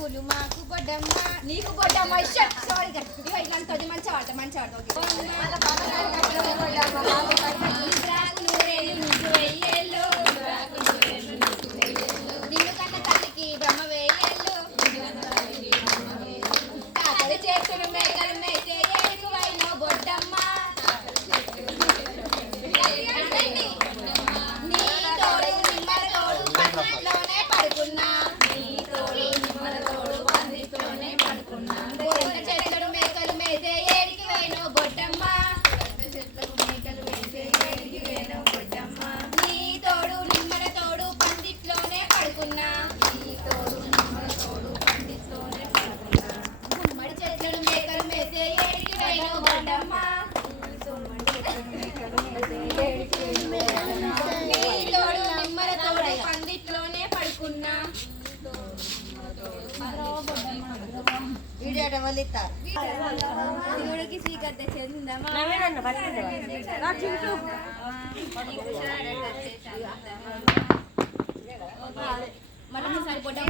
పూలు మాకు బొడ్డమ్మ నీకు బొడ్డమ్మ ఇట్లాంటి మంచిగా ఆడతాం మంచిగా నిన్ను కన్న తల్లికి బ్రహ్మ వేయేళ్ళు కాకలి చేతులు మేకలు మేసే ఎక్కువైన బొడ్డమ్మ నీ తోడు నిమ్మల తోడు పందిట్లోనే పడుకున్నా నీ తోడు నిమ్మల తోడు పందిట్లోనే పడుకున్నా చెట్లు మేకలు మేసే ఏడికి పోయిన బొడ్డమ్మ మేకలు మేసే ఏడికి పోయిన బొడ్డమ్మ నీ తోడు నిమ్మల తోడు పందిట్లోనే పడుకున్నా నీ తోడు నిమ్మల తోడు పందిట్లోనే పడుకున్నా గుమ్మడి చెట్లను మేకలు మేసే ఏడికి పోయిన బొడ్డమ్మ పందిట్లోనే పడుకున్నా దేవుడికి శ్రీకర్త చెందిందమ్మా మనం సరిపోతాం